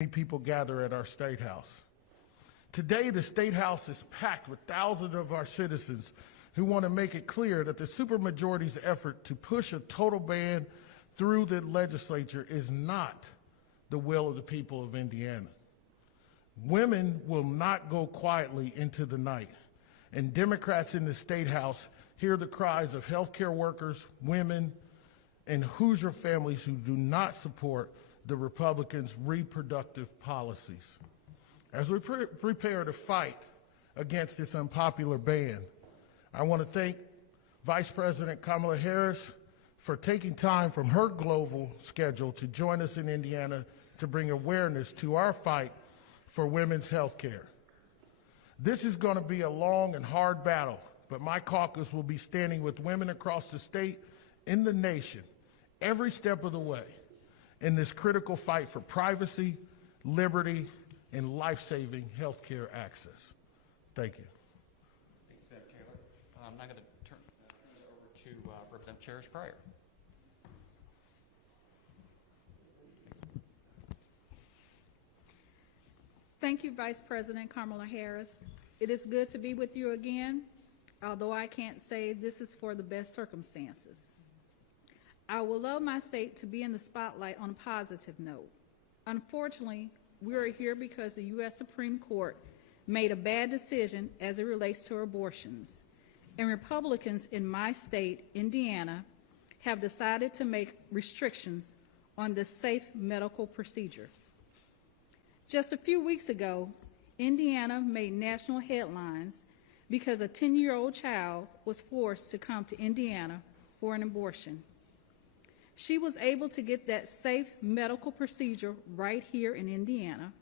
Many people gather at our State House. Today, the State House is packed with thousands of our citizens who want to make it clear that the supermajority's effort to push a total ban through the legislature is not the will of the people of Indiana. Women will not go quietly into the night, and Democrats in the State House hear the cries of healthcare workers, women, and Hoosier families who do not support the Republicans' reproductive policies. As we prepare to fight against this unpopular ban, I want to thank Vice President Kamala Harris for taking time from her global schedule to join us in Indiana to bring awareness to our fight for women's health care. This is going to be a long and hard battle, but my caucus will be standing with women across the state, in the nation, every step of the way in this critical fight for privacy, liberty, and life-saving health care access. Thank you. Thanks, Senator Taylor. I'm now going to turn it over to Representative Cherish Pryor. Thank you, Vice President Kamala Harris. It is good to be with you again, although I can't say this is for the best circumstances. I would love my state to be in the spotlight on a positive note. Unfortunately, we are here because the U.S. Supreme Court made a bad decision as it relates to abortions, and Republicans in my state, Indiana, have decided to make restrictions on this safe medical procedure. Just a few weeks ago, Indiana made national headlines because a 10-year-old child was forced to come to Indiana for an abortion. She was able to get that safe medical procedure right here in Indiana.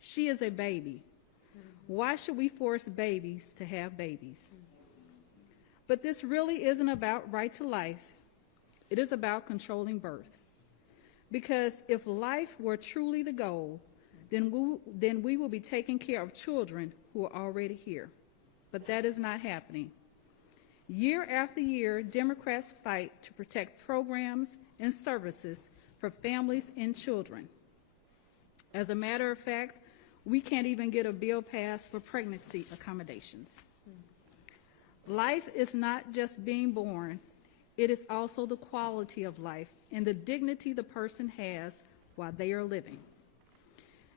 She is a baby. Why should we force babies to have babies? But this really isn't about right to life. It is about controlling birth. Because if life were truly the goal, then we will be taking care of children who are already here. But that is not happening. Year after year, Democrats fight to protect programs and services for families and children. As a matter of fact, we can't even get a bill passed for pregnancy accommodations. Life is not just being born, it is also the quality of life and the dignity the person has while they are living.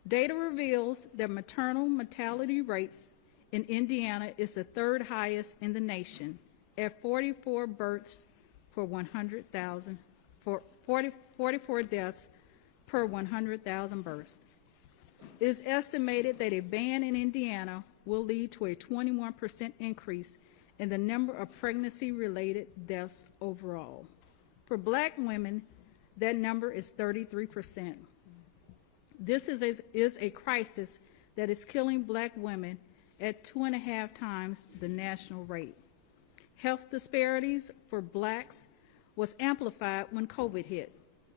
Data reveals that maternal mortality rates in Indiana is the third highest in the nation, at 44 births per 100,000, 44 deaths per 100,000 births. It is estimated that a ban in Indiana will lead to a 21% increase in the number of pregnancy-related deaths overall. For Black women, that number is 33%. This is a crisis that is killing Black women at 2.5 times the national rate. Health disparities for Blacks was amplified when COVID hit.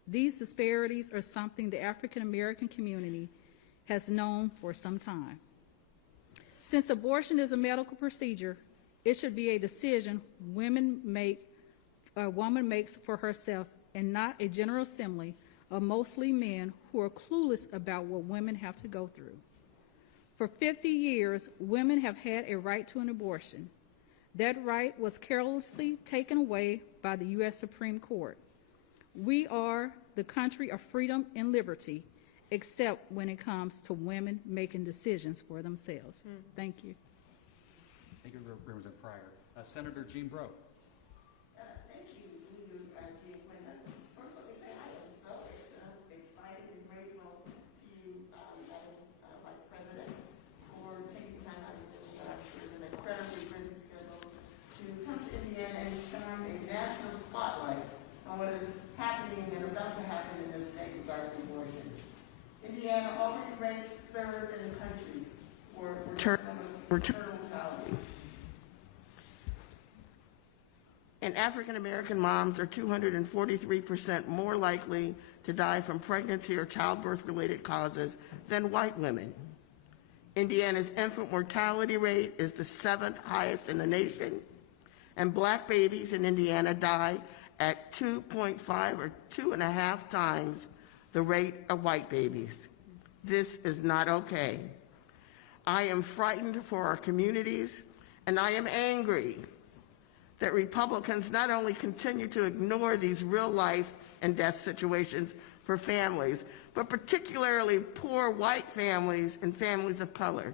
These disparities are something the African American community has known for some time. Since abortion is a medical procedure, it should be a decision a woman makes for herself and not a general assembly of mostly men who are clueless about what women have to go through. For 50 years, women have had a right to an abortion. That right was carelessly taken away by the U.S. Supreme Court. We are the country of freedom and liberty, except when it comes to women making decisions for themselves. Thank you. Thank you, Representative Pryor. Senator Jean Breaux. Thank you, Chief. First, let me say I am so excited and grateful to you, Vice President, for taking time out of this an incredibly busy schedule to come to Indiana and shine a national spotlight on what is happening and about to happen in this state regarding abortion. Indiana already ranks third in the country for maternal mortality. And African American moms are 243% more likely to die from pregnancy or childbirth-related causes than white women. Indiana's infant mortality rate is the 7th highest in the nation, and Black babies in Indiana die at 2.5 or 2.5 times the rate of white babies. This is not okay. I am frightened for our communities, and I am angry that Republicans not only continue to ignore these real life and death situations for families, but particularly poor white families and families of color,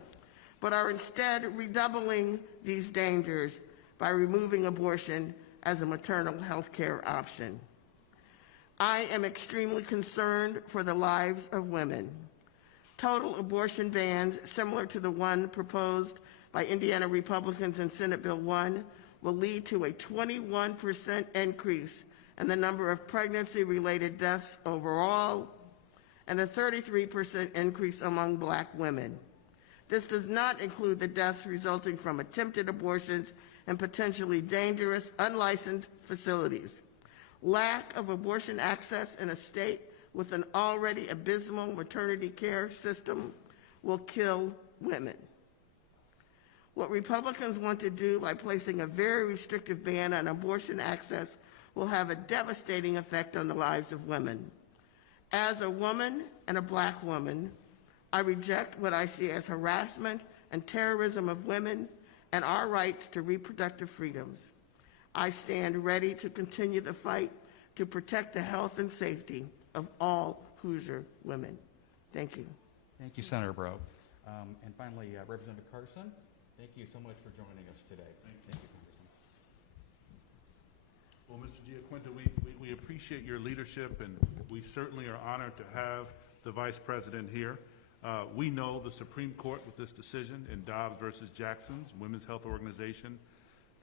but are instead redoubling these dangers by removing abortion as a maternal health care option. I am extremely concerned for the lives of women. Total abortion bans, similar to the one proposed by Indiana Republicans in Senate Bill 1, will lead to a 21% increase in the number of pregnancy-related deaths overall and a 33% increase among Black women. This does not include the deaths resulting from attempted abortions and potentially dangerous, unlicensed facilities. Lack of abortion access in a state with an already abysmal maternity care system will kill women. What Republicans want to do by placing a very restrictive ban on abortion access will have a devastating effect on the lives of women. As a woman and a Black woman, I reject what I see as harassment and terrorism of women and our rights to reproductive freedoms. I stand ready to continue the fight to protect the health and safety of all Hoosier women. Thank you. Thank you, Senator Brough. And finally, Representative Carson, thank you so much for joining us today. Thank you, Congressman. Well, Mr. Giaquinta, we appreciate your leadership, and we certainly are honored to have the Vice President here. We know the Supreme Court, with this decision in Dobbs versus Jackson's Women's Health Organization,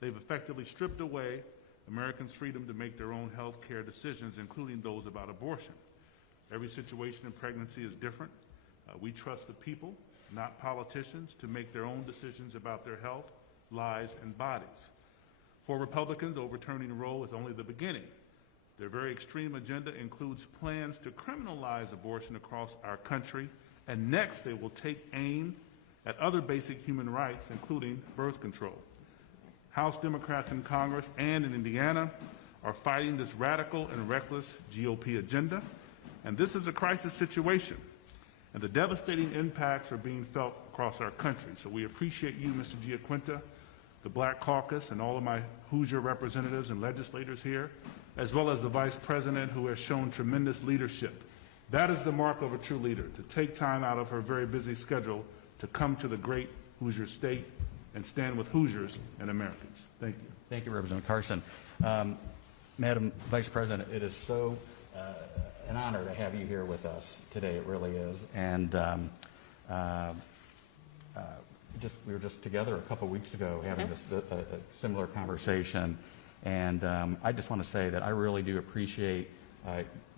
they've effectively stripped away Americans' freedom to make their own health care decisions, including those about abortion. Every situation in pregnancy is different. We trust the people, not politicians, to make their own decisions about their health, lives, and bodies. For Republicans, overturning Roe is only the beginning. Their very extreme agenda includes plans to criminalize abortion across our country, and next they will take aim at other basic human rights, including birth control. House Democrats in Congress and in Indiana are fighting this radical and reckless GOP agenda, and this is a crisis situation, and the devastating impacts are being felt across our country. So we appreciate you, Mr. Giaquinta, the Black Caucus, and all of my Hoosier representatives and legislators here, as well as the Vice President, who has shown tremendous leadership. That is the mark of a true leader, to take time out of her very busy schedule to come to the great Hoosier state and stand with Hoosiers and Americans. Thank you. Thank you, Representative Carson. Madam Vice President, it is so an honor to have you here with us today. It really is. And we were just together a couple weeks ago having this a similar conversation. And I just want to say that I really do appreciate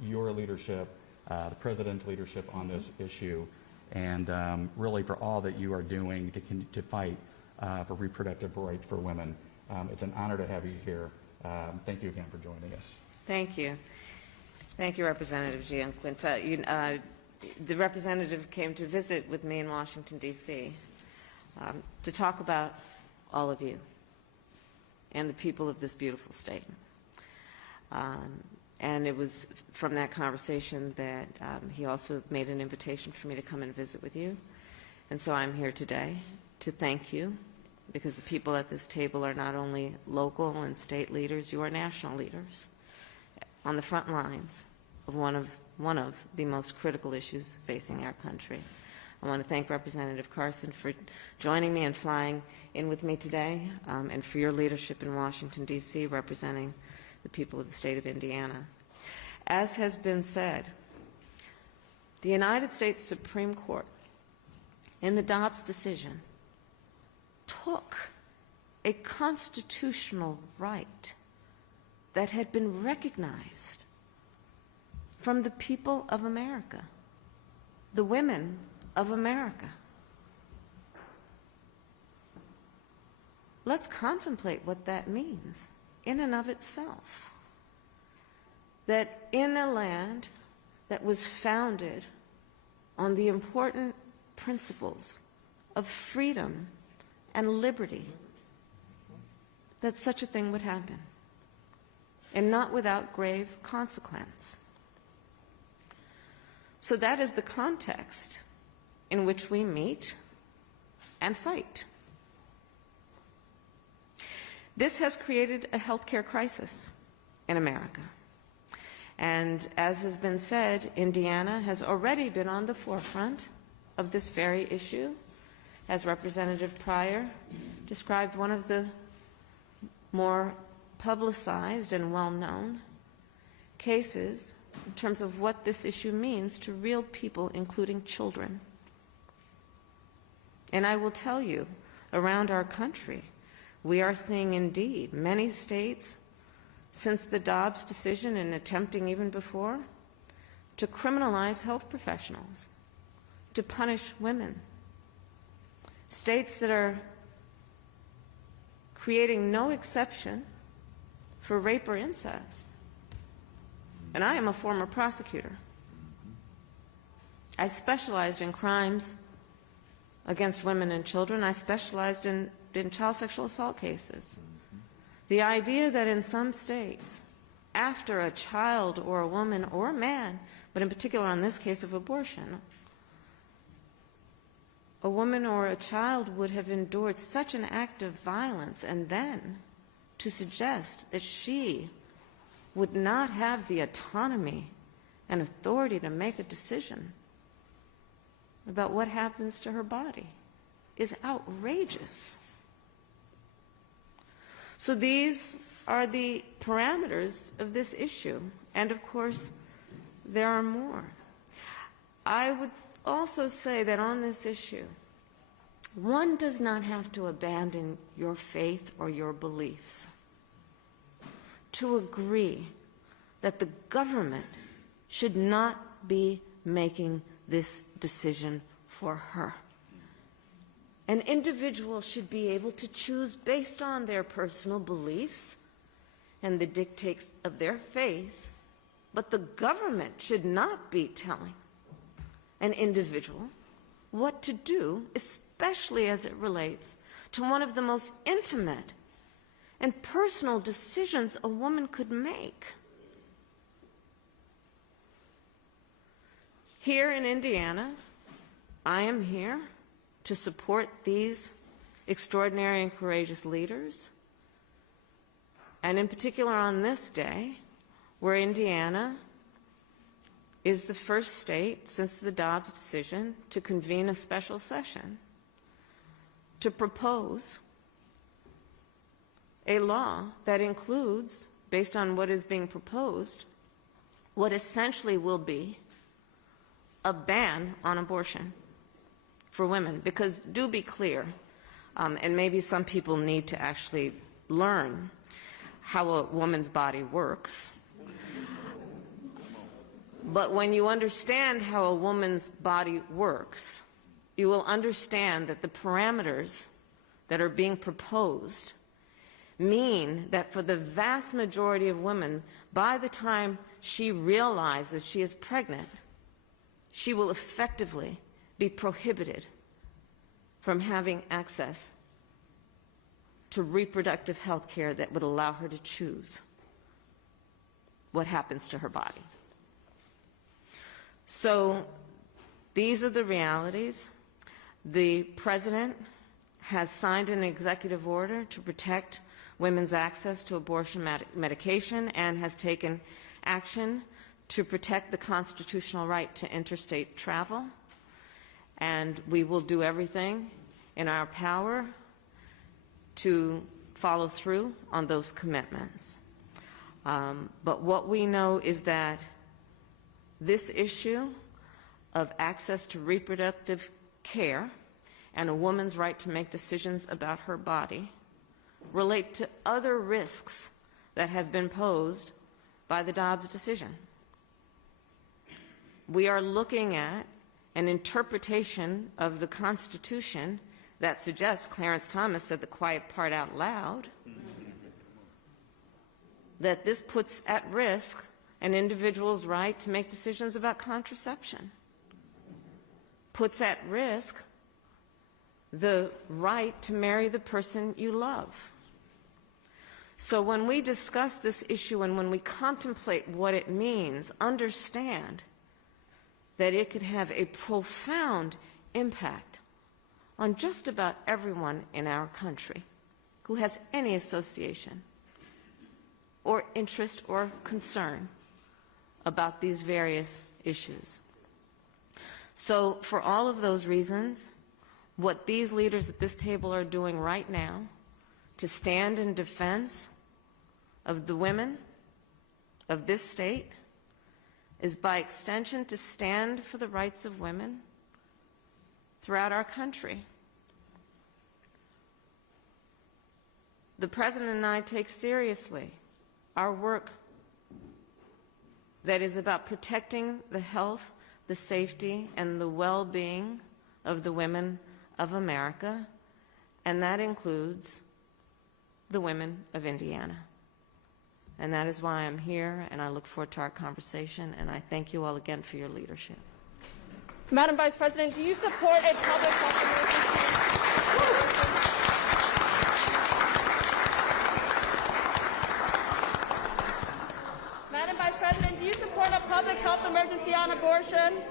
your leadership, the President's leadership on this issue, and really for all that you are doing to fight for reproductive rights for women. It's an honor to have you here. Thank you again for joining us. Thank you. Thank you, Representative Giaquinta. The representative came to visit with me in Washington, D.C. To talk about all of you and the people of this beautiful state. And it was from that conversation that he also made an invitation for me to come and visit with you. And so I'm here today to thank you, because the people at this table are not only local and state leaders, you are national leaders on the front lines of one of the most critical issues facing our country. I want to thank Representative Carson for joining me and flying in with me today, and for your leadership in Washington, D.C., representing the people of the state of Indiana. As has been said, the United States Supreme Court, in the Dobbs decision, took a constitutional right that had been recognized from the people of America, the women of America. Let's contemplate what that means in and of itself. That in a land that was founded on the important principles of freedom and liberty, that such a thing would happen, and not without grave consequence. So that is the context in which we meet and fight. This has created a healthcare crisis in America. And as has been said, Indiana has already been on the forefront of this very issue. As Representative Pryor described, one of the more publicized and well-known cases in terms of what this issue means to real people, including children. And I will tell you, around our country, we are seeing indeed many states, since the Dobbs decision and attempting even before, to criminalize health professionals, to punish women. States that are creating no exception for rape or incest. And I am a former prosecutor. I specialized in crimes against women and children. I specialized in child sexual assault cases. The idea that in some states, after a child or a woman or a man, but in particular on this case of abortion, a woman or a child would have endured such an act of violence, and then to suggest that she would not have the autonomy and authority to make a decision about what happens to her body is outrageous. So these are the parameters of this issue, and of course, there are more. I would also say that on this issue, one does not have to abandon your faith or your beliefs to agree that the government should not be making this decision for her. An individual should be able to choose based on their personal beliefs and the dictates of their faith, but the government should not be telling an individual what to do, especially as it relates to one of the most intimate and personal decisions a woman could make. Here in Indiana, I am here to support these extraordinary and courageous leaders, and in particular on this day, where Indiana is the first state since the Dobbs decision to convene a special session to propose a law that includes, based on what is being proposed, what essentially will be a ban on abortion for women. Because do be clear, and maybe some people need to actually learn how a woman's body works. But when you understand how a woman's body works, you will understand that the parameters that are being proposed mean that for the vast majority of women, by the time she realizes she is pregnant, she will effectively be prohibited from having access to reproductive health care that would allow her to choose what happens to her body. So these are the realities. The President has signed an executive order to protect women's access to abortion medication and has taken action to protect the constitutional right to interstate travel. And we will do everything in our power to follow through on those commitments. But what we know is that this issue of access to reproductive care and a woman's right to make decisions about her body relate to other risks that have been posed by the Dobbs decision. We are looking at an interpretation of the Constitution that suggests, Clarence Thomas said the quiet part out loud, that this puts at risk an individual's right to make decisions about contraception, puts at risk the right to marry the person you love. So when we discuss this issue and when we contemplate what it means, understand that it could have a profound impact on just about everyone in our country who has any association or interest or concern about these various issues. So for all of those reasons, what these leaders at this table are doing right now to stand in defense of the women of this state is by extension to stand for the rights of women throughout our country. The President and I take seriously our work that is about protecting the health, the safety, and the well-being of the women of America, and that includes the women of Indiana. And that is why I'm here, and I look forward to our conversation, and I thank you all again for your leadership. Madam Vice President, do you support a public health emergency? Madam Vice President, do you support a public health emergency on abortion?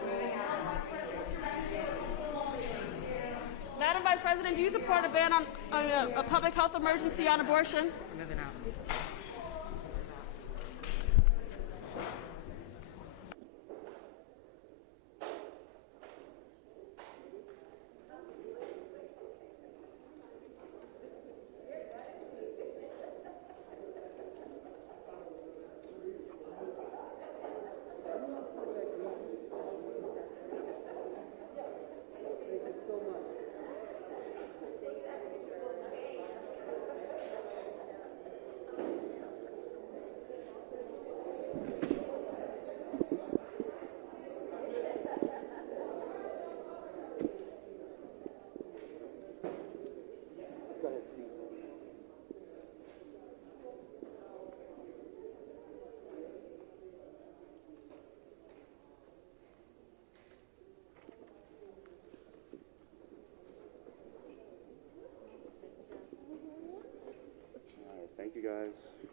Madam Vice President, do you support a ban on a public health emergency on abortion? Moving out. Thank you, guys.